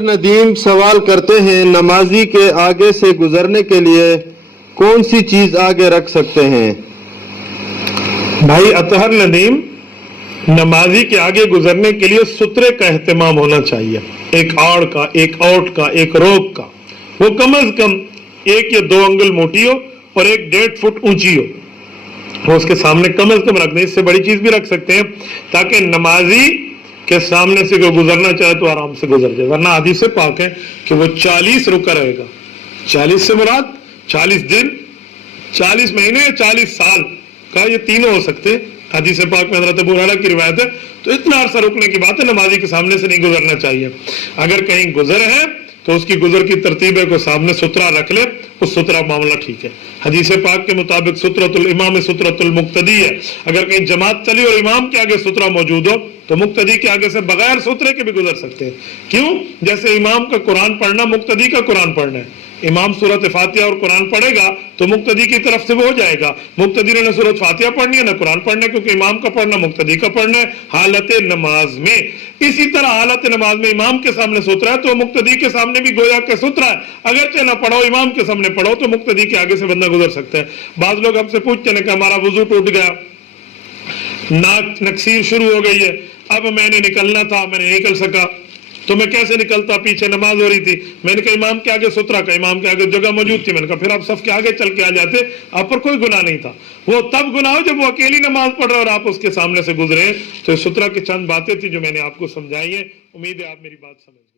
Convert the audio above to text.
ندیم سوال کرتے ہیں نمازی کے آگے سے گزرنے کے لیے کون سی چیز آگے رکھ سکتے ہیں؟ بھائی اطہر ندیم، نمازی کے آگے گزرنے کے لیے سترے کا اہتمام ہونا چاہیے، ایک آڑ کا، ایک اوٹ کا، ایک روک کا، وہ کم از کم 1 یا 2 انگل موٹی ہو اور 1.5 فٹ اونچی ہو، وہ اس کے سامنے کم از کم رکھ دیں۔ اس سے بڑی چیز بھی رکھ سکتے ہیں تاکہ نمازی کے سامنے سے کوئی گزرنا چاہے تو آرام سے گزر جائے، ورنہ حدیث پاک ہے کہ وہ 40 رکا رہے گا۔ 40 سے مراد 40 دن، 40 مہینے یا 40 سال کا، یہ تینوں ہو سکتے۔ حدیث پاک میں حضرت ابو ہریرہ کی روایت ہے، تو اتنا عرصہ رکنے کی بات ہے، نمازی کے سامنے سے نہیں گزرنا چاہیے۔ اگر کہیں گزر ہے تو اس کی گزر کی ترتیب ہے کہ سامنے سترہ رکھ لے، اس سترہ معاملہ ٹھیک ہے۔ حدیث پاک کے مطابق سترۃ الامام سترۃ المقتدی ہے، اگر کہیں جماعت چلی اور امام کے آگے سترہ موجود ہو تو مقتدی کے آگے سے بغیر سترے کے بھی گزر سکتے ہیں۔ کیوں؟ جیسے امام کا قرآن پڑھنا مقتدی کا قرآن پڑھنا ہے، امام سورۃ فاتحہ اور قرآن پڑھے گا تو مقتدی کی طرف سے وہ ہو جائے گا، مقتدی نے نہ سورۃ فاتحہ پڑھنی ہے نہ قرآن پڑھنا ہے، کیونکہ امام کا پڑھنا مقتدی کا پڑھنا ہے حالت نماز میں۔ اسی طرح حالت نماز میں امام کے سامنے سترا ہے تو مقتدی کے سامنے بھی گویا کہ سترا ہے، اگرچہ نہ پڑھو امام کے سامنے پڑھو تو مقتدی کے آگے سے بندہ گزر سکتا ہے۔ بعض لوگ ہم سے پوچھتے ہیں کہ ہمارا وضو ٹوٹ گیا، ناک نکسیر شروع ہو گئی ہے، اب میں نے نکلنا تھا، میں نے نہیں نکل سکا تو میں کیسے نکلتا؟ پیچھے نماز ہو رہی تھی، میں نے کہا امام کے آگے سترا کا، امام کے آگے جگہ موجود تھی، میں نے کہا پھر آپ صف کے آگے چل کے آ جاتے، آپ پر کوئی گناہ نہیں تھا۔ وہ تب گناہ ہو جب وہ اکیلی نماز پڑھ رہے اور آپ اس کے سامنے سے گزرے۔ تو سترا کی چند باتیں تھی جو میں نے آپ کو سمجھائی ہیں، امید ہے آپ میری بات سمجھ